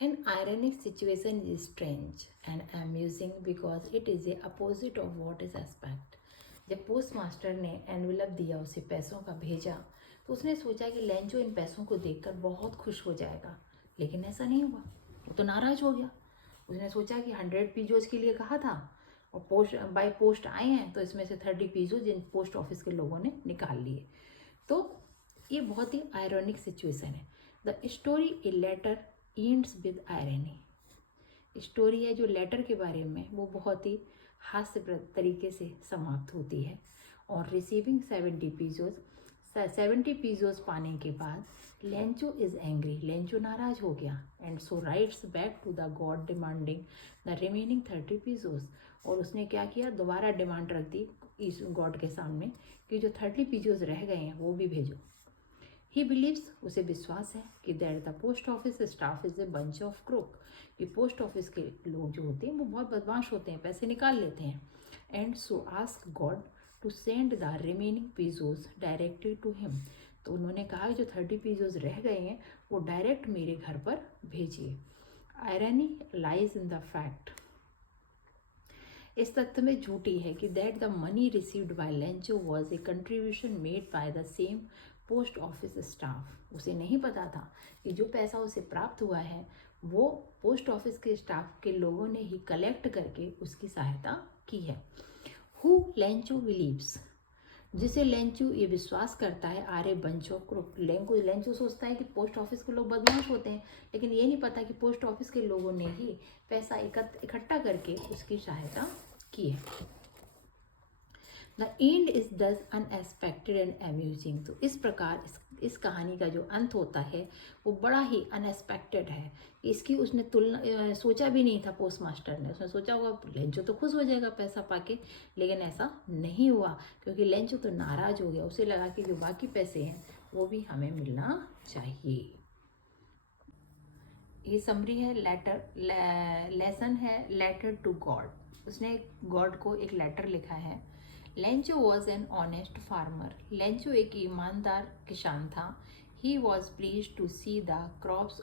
An ironic situation is strange and amusing because it is the opposite of what is expect. जब post master ने envelope दिया, उसे पैसों का भेजा, तो उसने सोचा कि लेंचो इन पैसों को देखकर बहुत खुश हो जाएगा, लेकिन ऐसा नहीं हुआ। वो तो नाराज हो गया। उसने सोचा कि 100 पीजोज के लिए कहा था और पोस्ट बाय पोस्ट आए हैं, तो इसमें से 30 पीजोज इन पोस्ट ऑफिस के लोगों ने निकाल लिए। तो ये बहुत ही आयरॉनिक सिचुएशन है। The story A Letter ends with irony. Story है जो लेटर के बारे में, वो बहुत ही हास्यप्रद तरीके से समाप्त होती है। और रिसीविंग 70 पीजोज पाने के बाद लेंचो इज एंग्री, लेंचो नाराज हो गया, and so writes back to the God demanding the remaining 30 pesos. और उसने क्या किया, दोबारा डिमांड रख दी इस गॉड के सामने कि जो 30 पीजोज रह गए हैं वो भी भेजो। ही बिलीव्स, उसे विश्वास है कि that the post office staff is a bunch of crook, कि पोस्ट ऑफिस के लोग जो होते हैं वो बहुत बदमाश होते हैं, पैसे निकाल लेते हैं। And so ask God to send the remaining pesos directly to him. तो उन्होंने कहा जो 30 पीजोज रह गए हैं वो डायरेक्ट मेरे घर पर भेजिए। Irony lies in the fact, इस तथ्य में झूठी है कि that the money received by Lencho was a contribution made by the same post office staff. उसे नहीं पता था कि जो पैसा उसे प्राप्त हुआ है वो पोस्ट ऑफिस के स्टाफ के लोगों ने ही कलेक्ट करके उसकी सहायता की है। हु लेंचो बिलीव्स, जिसे लेंचो ये विश्वास करता है, आरे बंच ऑफ क्रोक। लेंचो सोचता है कि पोस्ट ऑफिस के लोग बदमाश होते हैं, लेकिन ये नहीं पता कि पोस्ट ऑफिस के लोगों ने ही पैसा इकट्ठा करके उसकी सहायता की है। द एंड इज दस अनएक्सपेक्टेड एंड अम्यूजिंग। तो इस प्रकार इस कहानी का जो अंत होता है वो बड़ा ही अनएक्सपेक्टेड है। इसकी उसने तुलना सोचा भी नहीं था पोस्ट मास्टर ने। उसने सोचा होगा लेंचो तो खुश हो जाएगा पैसा पाके, लेकिन ऐसा नहीं हुआ, क्योंकि लेंचो तो नाराज हो गया। उसे लगा कि जो बाकी पैसे हैं वो भी हमें मिलना चाहिए। ये समरी है, लेसन है लेटर टू गॉड। उसने गॉड को एक लेटर लिखा है। Lencho was an honest farmer, Lencho एक ईमानदार किसान था। He was pleased to see the crops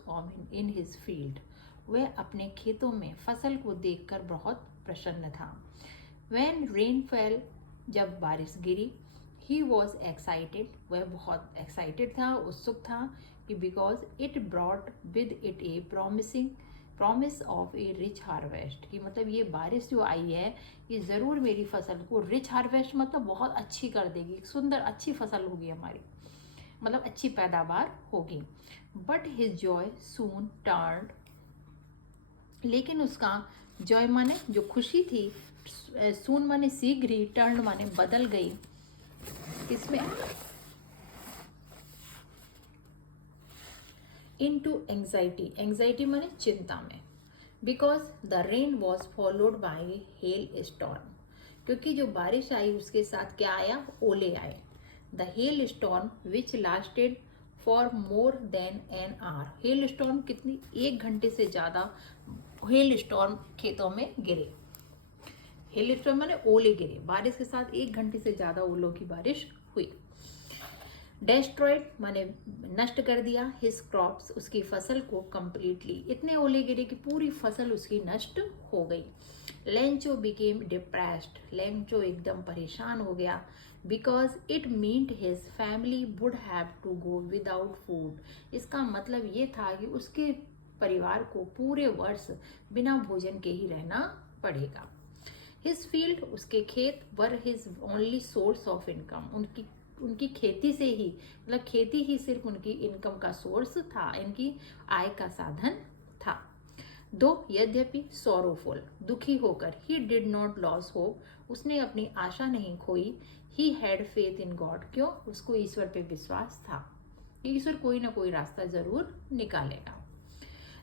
in his field, वह अपने खेतों में फसल को देखकर बहुत प्रसन्न था। व्हेन रेन फेल, जब बारिश गिरी, ही वॉज एक्साइटेड, वह बहुत एक्साइटेड था, उत्सुक था, कि because it brought with it A promise of A rich harvest, कि मतलब ये बारिश जो आई है ये ज़रूर मेरी फसल को रिच हार्वेस्ट मतलब बहुत अच्छी कर देगी, सुंदर अच्छी फसल होगी हमारी, मतलब अच्छी पैदावार होगी। But his Joy soon turned, लेकिन उसका जॉय माने जो खुशी थी, सून माने शीघ्र ही, टर्न माने बदल गई, किसमें, इनटू एंग्जाइटी, एंग्जाइटी माने चिंता में। Because the rain was followed by hello storm, क्योंकि जो बारिश आई उसके साथ क्या आया, ओले आए। The hell storm which lasted for more than an hour, hello storm कितनी, 1 घंटे से ज़्यादा हेल स्टॉर्म खेतों में गिरे। हेल स्टॉर्म माने ओले गिरे, बारिश के साथ 1 घंटे से ज़्यादा ओलों की बारिश हुई। डेस्ट्रॉयड माने नष्ट कर दिया, हिज क्रॉप्स, उसकी फसल को कंप्लीटली, इतने ओले गिरे कि पूरी फसल उसकी नष्ट हो गई। लेंचो बिकेम डिप्रेस्ड, लेंचो एकदम परेशान हो गया। Because it meant his family would have to go without food, इसका मतलब ये था कि उसके परिवार को पूरे वर्ष बिना भोजन के ही रहना पड़ेगा। हिज फील्ड, उसके खेत, वर his only source of income, उनकी खेती से ही, मतलब खेती ही सिर्फ उनकी इनकम का सोर्स था, इनकी आय का साधन था। दो यद्यपि सोरोफुल, दुखी होकर, he did not loss hope, उसने अपनी आशा नहीं खोई। He had faith in God, क्यों, उसको ईश्वर पे विश्वास था कि ईश्वर कोई ना कोई रास्ता जरूर निकालेगा।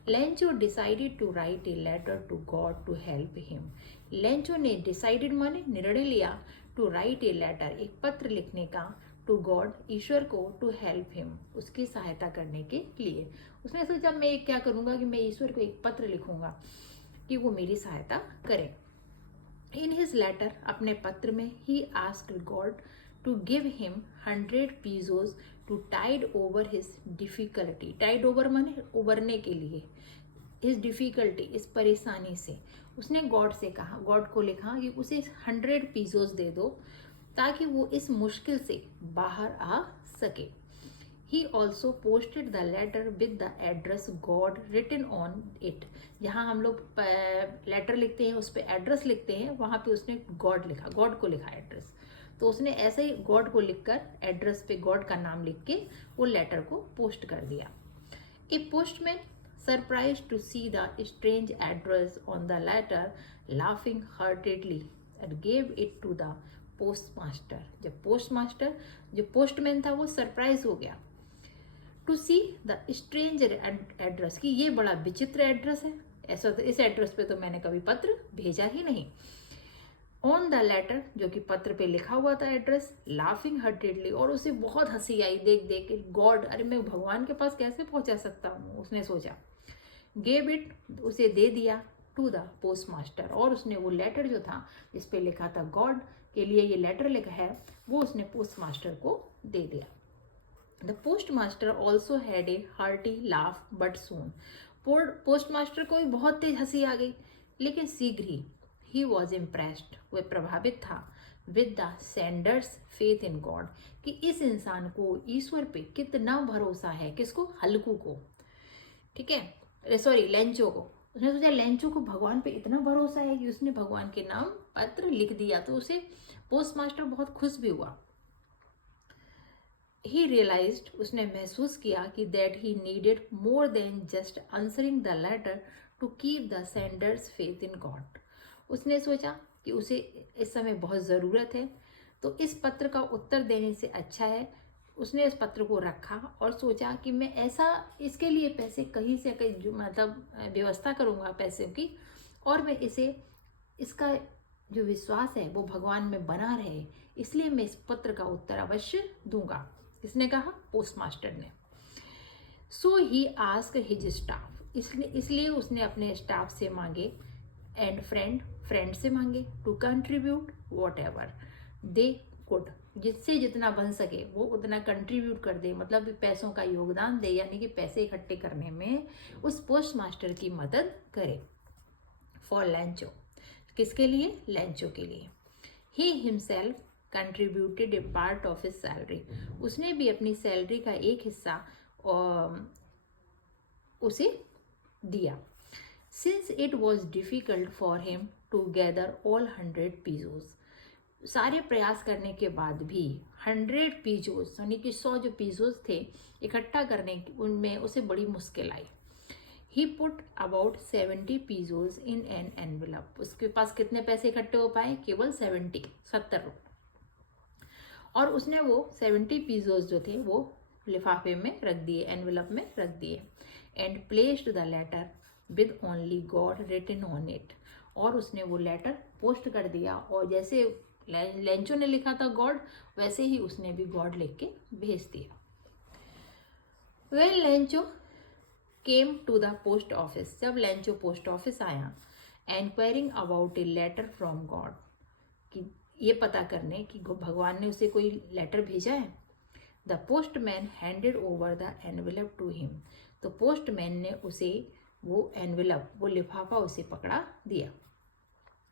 Lencho decided to write a letter to God to help him, Lencho ने डिसाइडेड माने निर्णय लिया, टू राइट ए लेटर, एक पत्र लिखने का, टू गॉड, ईश्वर को, टू हेल्प हिम, उसकी सहायता करने के लिए। उसने सोचा मैं क्या करूँगा कि मैं ईश्वर को एक पत्र लिखूंगा कि वो मेरी सहायता करें। इन हिज लेटर, अपने पत्र में, he asked God to give him 100 pesos to tide over his difficulty, tide over माने उबरने के लिए, इस डिफ़िकल्टी, इस परेशानी से उसने गॉड से कहा, गॉड को लिखा कि उसे 100 पीसोस दे दो ताकि वो इस मुश्किल से बाहर आ सके। He also posted the letter with the address God written on it. जहाँ हम लोग लेटर लिखते हैं उस पर एड्रेस लिखते हैं, वहाँ पे उसने गॉड लिखा, गॉड को लिखा एड्रेस। तो उसने ऐसे ही गॉड को लिखकर एड्रेस पे गॉड का नाम लिख के वो लेटर को पोस्ट कर दिया। A postman surprise to see the strange address on the letter laughing heartedly and gave it to the postmaster. जब जो पोस्टमैन था वो सरप्राइज हो गया to see the strange address, कि ये बड़ा विचित्र एड्रेस है, ऐसा तो इस एड्रेस पे तो मैंने कभी पत्र भेजा ही नहीं। ऑन द लेटर, जो कि पत्र पे लिखा हुआ था एड्रेस, लाफिंग हार्टेडली, और उसे बहुत हंसी आई देख देख के। गॉड, अरे मैं भगवान के पास कैसे पहुंचा सकता हूँ, उसने सोचा। गेव इट, उसे दे दिया टू द पोस्टमास्टर, और उसने वो लेटर जो था जिस पे लिखा था गॉड के लिए ये लेटर लिखा है, वो उसने पोस्टमास्टर को दे दिया। The postmaster also had a hearty laugh, but soon postmaster को भी बहुत तेज हंसी आ गई, लेकिन शीघ्र ही he was impressed, वह प्रभावित था with the sender's faith in God, कि इस इंसान को ईश्वर पे कितना भरोसा है। किसको? हल्कू को, ठीक है, सॉरी लेंचो को। उसने सोचा लेंचो को भगवान पे इतना भरोसा है कि उसने भगवान के नाम पत्र लिख दिया, तो उसे पोस्टमास्टर बहुत खुश भी हुआ। He realized, उसने महसूस किया कि that he needed more than just answering the letter to keep the sender's faith in God. उसने सोचा कि उसे इस समय बहुत ज़रूरत है, तो इस पत्र का उत्तर देने से अच्छा है उसने इस पत्र को रखा और सोचा कि मैं ऐसा इसके लिए पैसे कहीं से कहीं जो मतलब व्यवस्था करूँगा पैसे की, और मैं इसे इसका जो विश्वास है वो भगवान में बना रहे, इसलिए मैं इस पत्र का उत्तर अवश्य दूंगा। किसने कहा? पोस्टमास्टर ने। सो ही आस्क हिज स्टाफ, इसलिए उसने अपने स्टाफ से मांगे, एंड फ्रेंड से मांगे, to contribute whatever they could, जिससे जितना बन सके वो उतना कंट्रीब्यूट कर दे, मतलब पैसों का योगदान दे, यानी कि पैसे इकट्ठे करने में उस पोस्टमास्टर की मदद करे। फॉर लेंचो, किसके लिए? लेंचो के लिए। He himself contributed a part of his salary, उसने भी अपनी सैलरी का एक हिस्सा उसे दिया। Since it was difficult for him to gather all 100 pesos, सारे प्रयास करने के बाद भी 100 पीजोस यानी कि 100 जो पीजोस थे इकट्ठा करने, उनमें उसे बड़ी मुश्किल आई। He put about 70 pesos in an envelope, उसके पास कितने पैसे इकट्ठे हो पाए? केवल 70 और उसने वो 70 पीजोस जो थे वो लिफाफे में रख दिए, एनवेलप में रख दिए। And placed the letter with only God written on it, और उसने वो लेटर पोस्ट कर दिया, और जैसे लेंचो ने लिखा था गॉड, वैसे ही उसने भी गॉड लिख के भेज दिया। Well Lencho came to the post office, जब लेंचो पोस्ट ऑफिस आया, enquiring about a letter from God, कि ये पता करने कि भगवान ने उसे कोई लेटर भेजा है। The postman handed over the envelope to him, तो पोस्टमैन ने उसे वो एनवेलप, वो लिफाफा उसे पकड़ा दिया।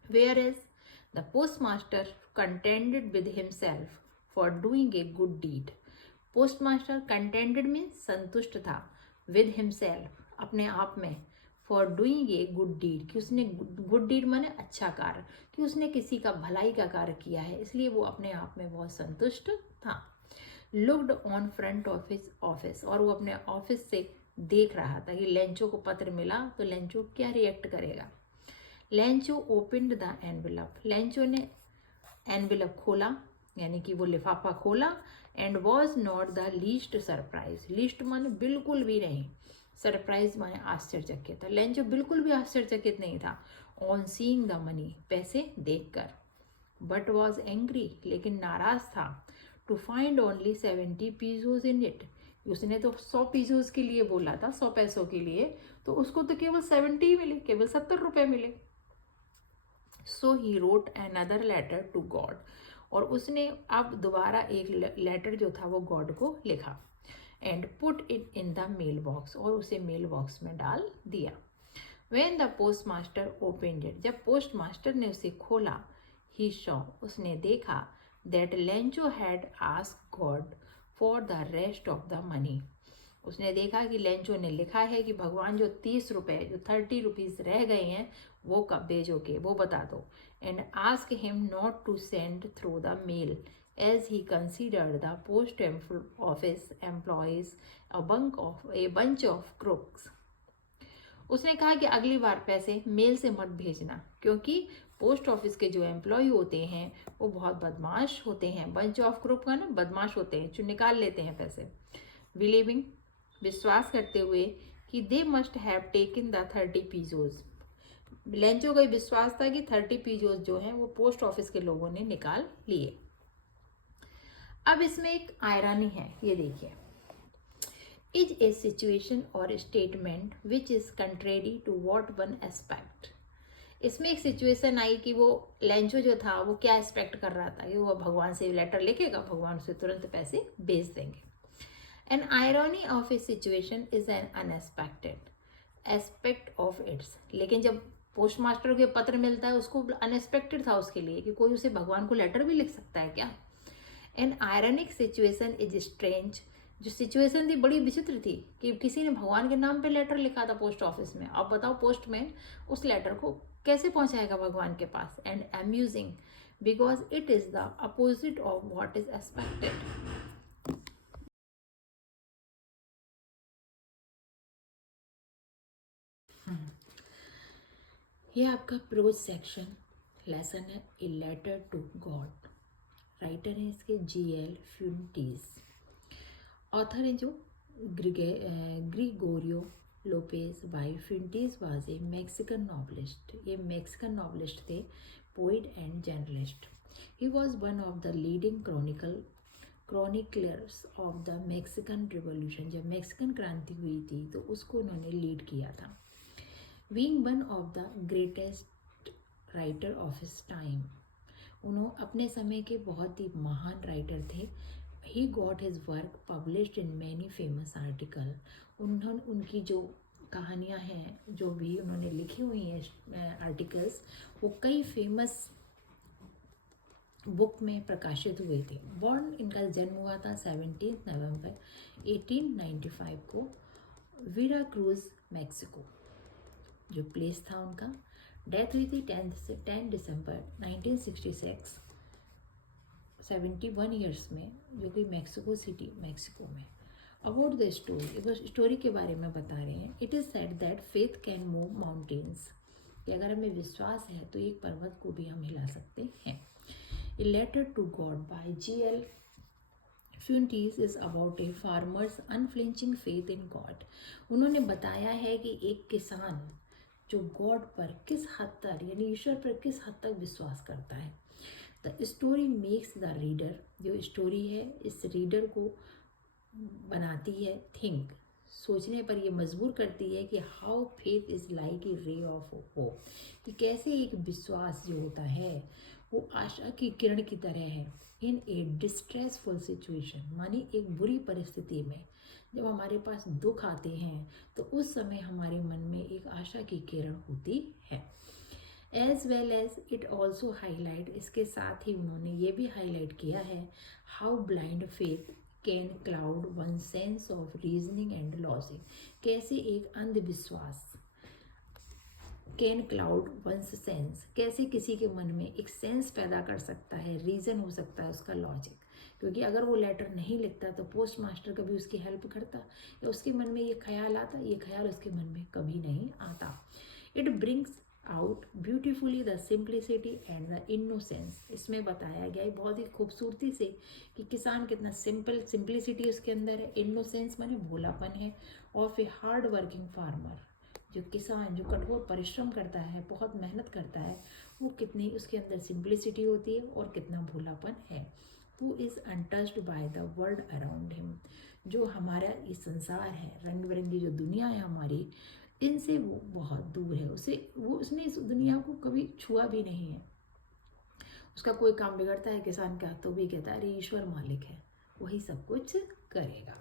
Whereas the postmaster contended with himself for doing a good deed, postmaster contended means संतुष्ट था, विद हिमसेल्फ अपने आप में, for doing a good deed, कि उसने गुड डीड माने अच्छा कार्य, कि उसने किसी का भलाई का कार्य किया है, इसलिए वो अपने आप में बहुत संतुष्ट था। Looked on front of his office, और वो अपने ऑफिस से देख रहा था कि लेंचो को पत्र मिला तो लेंचो क्या रिएक्ट करेगा। Lencho opened the envelope, Lencho ने एनवेलप खोला यानी कि वो लिफाफा खोला, and was not the least surprise, least माने बिल्कुल भी नहीं, सरप्राइज माने आश्चर्यचकित था, लेंचो बिल्कुल भी आश्चर्यचकित नहीं था। ऑन सीइंग द मनी, पैसे देखकर, बट वॉज एंग्री, लेकिन नाराज था, to find only 70 pesos in it, उसने तो 100 पीजोस के लिए बोला था, 100 पैसों के लिए, तो उसको तो केवल 70 मिले, केवल 70 रुपए मिले। So he wrote another letter to God, और उसने अब दोबारा एक लेटर जो था वो गॉड को लिखा, and put it in the mail box, और उसे मेल बॉक्स में डाल दिया। When the postmaster opened it, जब पोस्ट मास्टर ने उसे खोला, he saw, उसने देखा that Lencho had asked God for the rest of the money. उसने देखा कि लेंचो ने लिखा है कि भगवान जो 30 रुपए, जो 30 रुपीज रह गए हैं, वो कब भेजोगे, वो बता दो. And ask him not to send through the mail as he considered the post office employees a bunch of crooks. उसने कहा कि अगली बार पैसे मेल से मत भेजना, क्योंकि पोस्ट ऑफिस के जो एम्प्लॉय होते हैं वो बहुत बदमाश होते हैं. बंच ऑफ क्रूक का ना, बदमाश होते हैं, जो निकाल लेते हैं पैसे. बिलीविंग, विश्वास करते हुए कि they must have taken the 30 pesos. लेंचो का विश्वास था कि 30 पीजोज जो हैं वो पोस्ट ऑफिस के लोगों ने निकाल लिए. अब इसमें एक आयरानी है, ये देखिए. इज ए सिचुएशन और statement which is contrary to what one expect. इसमें एक सिचुएशन आई कि वो लेंचो जो था वो क्या एक्सपेक्ट कर रहा था कि वो भगवान से लेटर लिखेगा, भगवान उसे तुरंत पैसे भेज देंगे. N irony of A situation is an unexpected aspect of its. लेकिन जब पोस्ट मास्टर को पत्र मिलता है, उसको अनएक्सपेक्टेड था उसके लिए कि कोई उसे भगवान को लेटर भी लिख सकता है क्या. An ironic situation is strange. जो सिचुएशन थी बड़ी विचित्र थी कि किसी ने भगवान के नाम पे लेटर लिखा था पोस्ट ऑफिस में. अब बताओ पोस्टमैन उस लेटर को कैसे पहुंचाएगा भगवान के पास. And amusing because it is the opposite of what is expected. ये आपका प्रोज सेक्शन लेसन है, a letter to God. Writer हैं इसके GL फ्यूंटीज. ऑथर हैं जो Gregorio Lopez y. Fuentes was a Mexican novelist. ये मैक्सिकन नॉवलिस्ट थे, poet and journalist. He was one of the leading chroniclers of the Mexican revolution. जब Mexican क्रांति हुई थी तो उसको उन्होंने लीड किया था. Being one of the greatest writer of his time, उन्होंने अपने समय के बहुत ही महान राइटर थे. He got his work published in many famous article. उन्होंने उनकी जो कहानियाँ हैं, जो भी उन्होंने लिखी हुई हैं आर्टिकल्स, वो कई फेमस बुक में प्रकाशित हुए थे. बॉर्न, इनका जन्म हुआ था 17 नवंबर 1895 को विरा क्रूज, मैक्सिको जो प्लेस था उनका. डेथ हुई थी 10 दिसंबर 1966, 71 ईयर्स में, जो कि मैक्सिको सिटी, मैक्सिको में. अबाउट द स्टोरी, स्टोरी के बारे में बता रहे हैं. It is said that faith can move mountains, कि अगर हमें विश्वास है तो एक पर्वत को भी हम हिला सकते हैं. A letter to God by GL Fuentes is about a farmer's unflinching faith in God. उन्होंने बताया है कि एक किसान जो गॉड पर किस हद तक, यानी ईश्वर पर किस हद तक विश्वास करता है. The story makes the reader, जो स्टोरी है इस रीडर को बनाती है थिंक, सोचने पर ये मजबूर करती है कि how faith is like a ray of hope, कि कैसे एक विश्वास जो होता है वो आशा की किरण की तरह है. इन ए डिस्ट्रेसफुल सिचुएशन, मानी एक बुरी परिस्थिति में जब हमारे पास दुख आते हैं तो उस समय हमारे मन में एक आशा की किरण होती है. As well as it also highlight, इसके साथ ही उन्होंने ये भी हाईलाइट किया है how blind faith can cloud one sense of reasoning and logic. कैसे एक अंधविश्वास कैन क्लाउड वंस सेंस, कैसे किसी के मन में एक सेंस पैदा कर सकता है, रीज़न हो सकता है उसका लॉजिक. क्योंकि अगर वो लेटर नहीं लिखता तो पोस्ट मास्टर कभी उसकी हेल्प करता, या उसके मन में ये ख्याल आता, ये ख्याल उसके मन में कभी नहीं आता. It brings out beautifully the simplicity and the innocence. इसमें बताया गया है बहुत ही खूबसूरती से कि किसान कितना सिंप्लिसिटी उसके अंदर है, इनोसेंस माने भोलापन है, of a hard working farmer, जो किसान जो कठोर परिश्रम करता है, बहुत मेहनत करता है, वो कितनी उसके अंदर सिंप्लिसिटी होती है और कितना भोलापन है. Who is untouched by the world around him, जो हमारा ये संसार है, रंग बिरंगी जो दुनिया है हमारी, इनसे वो बहुत दूर है. उसने इस दुनिया को कभी छुआ भी नहीं है. उसका कोई काम बिगड़ता है किसान का तो भी कहता है अरे ईश्वर मालिक है, वही सब कुछ करेगा.